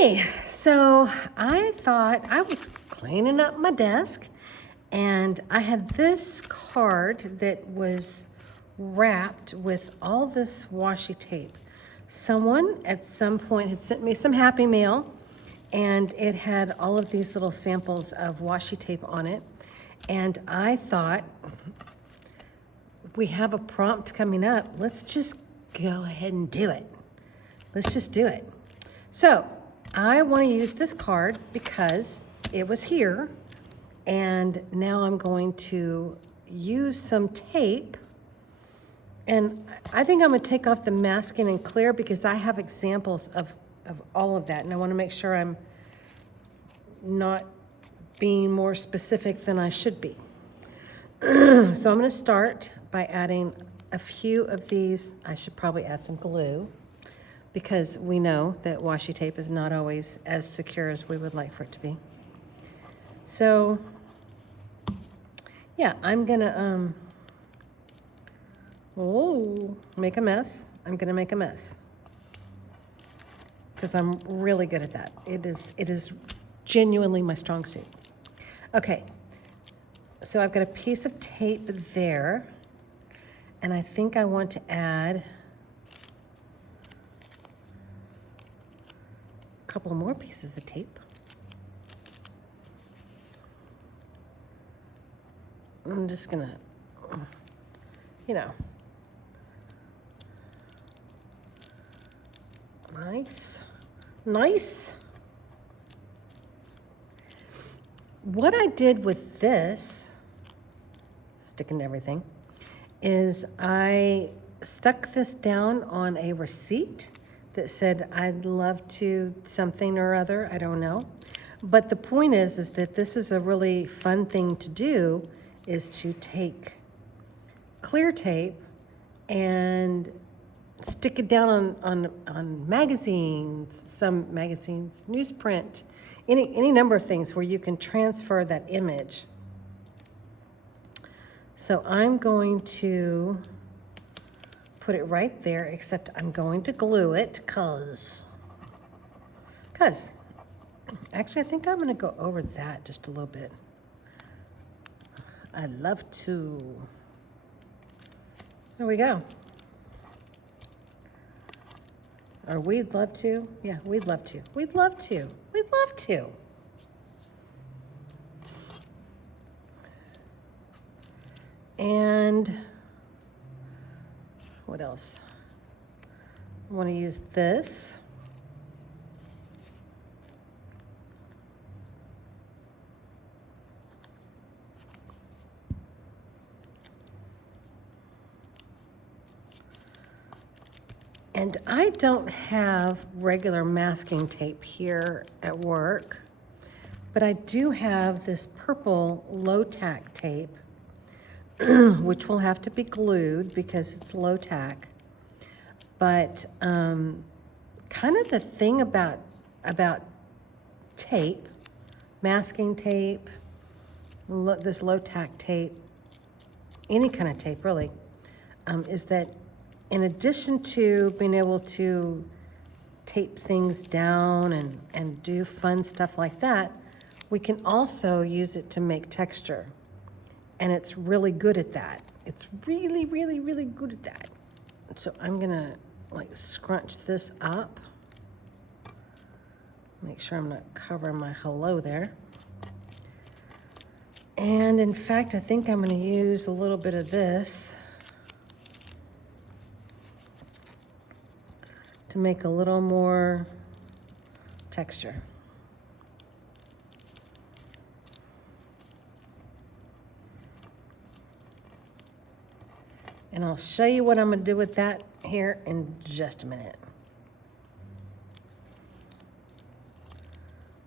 Hey, so I thought I was cleaning up my desk and I had this card that was wrapped with all this washi tape. Someone at some point had sent me some Happy Mail and it had all of these little samples of washi tape on it. And I thought, we have a prompt coming up. Let's just go ahead and do it. Let's just do it. So I want to use this card because it was here, and now I'm going to use some tape, and I think I'm going to take off the masking and clear because I have examples of all of that, and I want to make sure I'm not being more specific than I should be. So I'm going to start by adding a few of these. I should probably add some glue, because we know that washi tape is not always as secure as we would like for it to be. So, yeah, I'm gonna make a mess. I'm gonna make a mess because I'm really good at that. It is genuinely my strong suit. Okay, so I've got a piece of tape there, and I think I want to add couple more pieces of tape. I'm just gonna, nice. What I did with this, sticking to everything, is I stuck this down on a receipt that said, I'd love to something or other, I don't know. But the point is that this is a really fun thing to do, is to take clear tape and stick it down on magazines, some magazines, newsprint, any number of things where you can transfer that image. So I'm going to put it right there, except I'm going to glue it because actually I think I'm going to go over that just a little bit. I'd love to. There we go. Or we'd love to. Yeah, we'd love to. We'd love to. We'd love to. And what else? I want to use this. And I don't have regular masking tape here at work, but I do have this purple low-tack tape, which will have to be glued because it's low tack. But kind of the thing about tape, masking tape, this low tack tape, any kind of tape really, is that in addition to being able to tape things down and do fun stuff like that, we can also use it to make texture. And it's really good at that. It's really, really, really good at that. So I'm gonna like scrunch this up. Make sure I'm not covering my hello there. And in fact, I think I'm gonna use a little bit of this to make a little more texture. And I'll show you what I'm gonna do with that here in just a minute.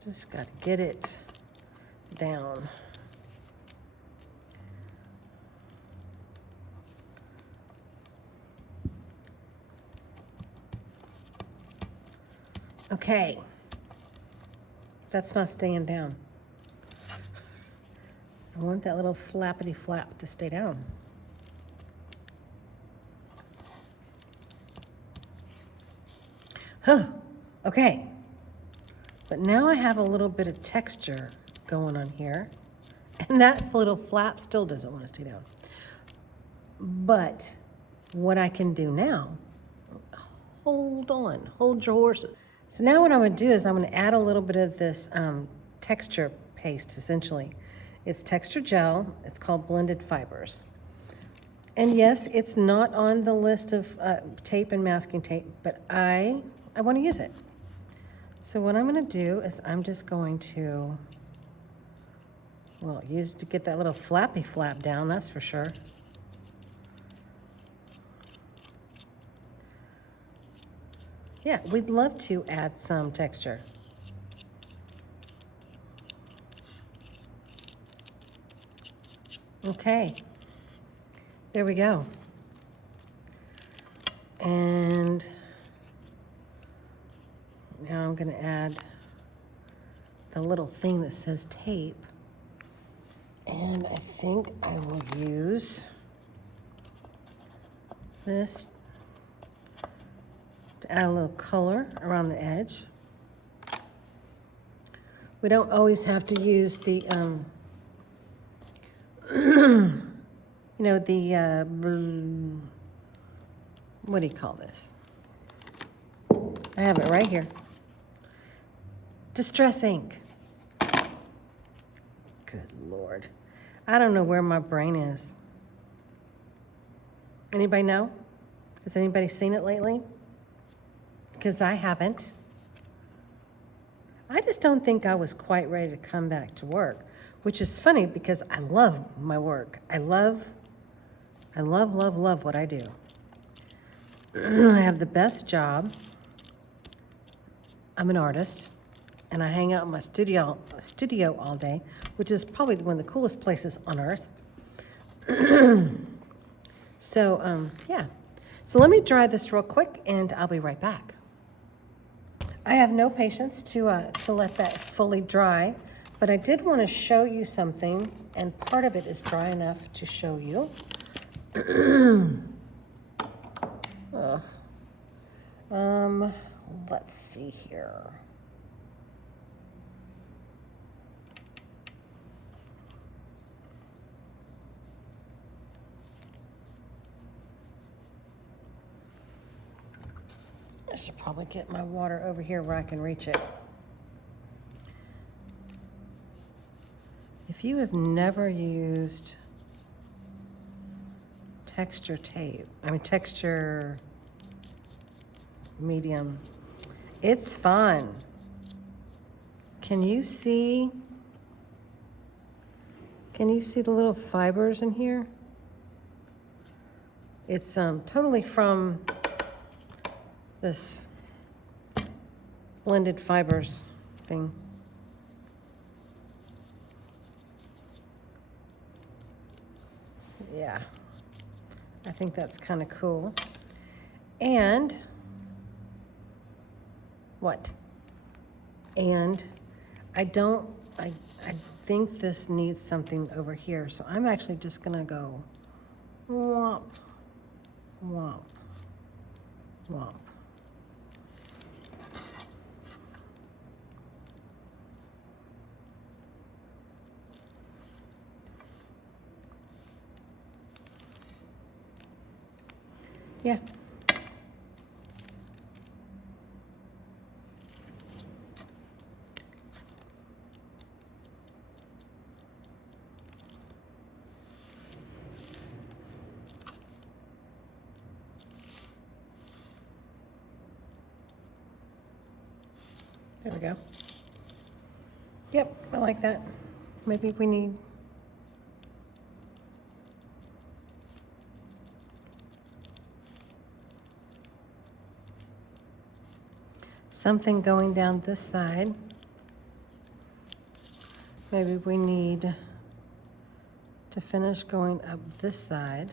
Just gotta get it down. Okay, that's not staying down. I want that little flappity flap to stay down. Oh, okay. But now I have a little bit of texture going on here. And that little flap still doesn't want to stay down. But what I can do now, hold on, hold your horses. So now what I'm going to do is I'm going to add a little bit of this texture paste, essentially. It's texture gel. It's called Blended Fibers. And yes, it's not on the list of tape and masking tape, but I want to use it. So what I'm going to do is I'm just going to, well, use it to get that little flappy flap down, that's for sure. Yeah, we'd love to add some texture. Okay, there we go. And now I'm gonna add the little thing that says tape. And I think I will use this to add a little color around the edge. We don't always have to use the, you know, the, what do you call this? I have it right here. Distress ink. Good Lord. I don't know where my brain is. Anybody know? Has anybody seen it lately? Because I haven't. I just don't think I was quite ready to come back to work, which is funny because I love my work. I love what I do. I have the best job. I'm an artist, and I hang out in my studio all day, which is probably one of the coolest places on earth. So, yeah. So let me dry this real quick, and I'll be right back. I have no patience to let that fully dry, but I did want to show you something, and part of it is dry enough to show you. Let's see here. I should probably get my water over here where I can reach it. If you have never used texture medium, it's fun. Can you see the little fibers in here? It's totally from this blended fibers thing. Yeah, I think that's kind of cool. And what? And I think this needs something over here, so I'm actually just gonna go womp, womp, womp. Yeah. There we go. Yep, I like that. Maybe we need something going down this side. Maybe we need to finish going up this side.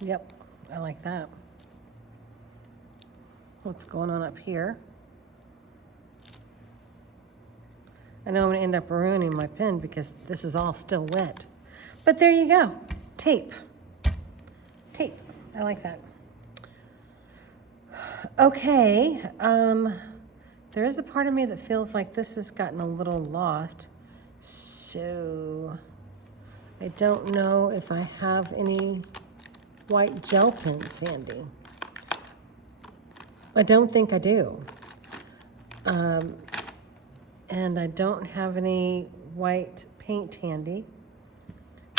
Yep, I like that. What's going on up here? I know I'm gonna end up ruining my pen because this is all still wet. But there you go, tape. Tape, I like that. Okay, there is a part of me that feels like this has gotten a little lost. So I don't know if I have any white gel pens handy. I don't think I do. And I don't have any white paint handy.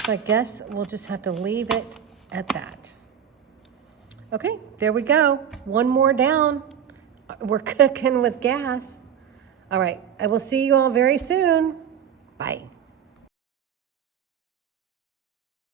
So I guess we'll just have to leave it at that. Okay, there we go. One more down. We're cooking with gas. All right, I will see you all very soon. Bye.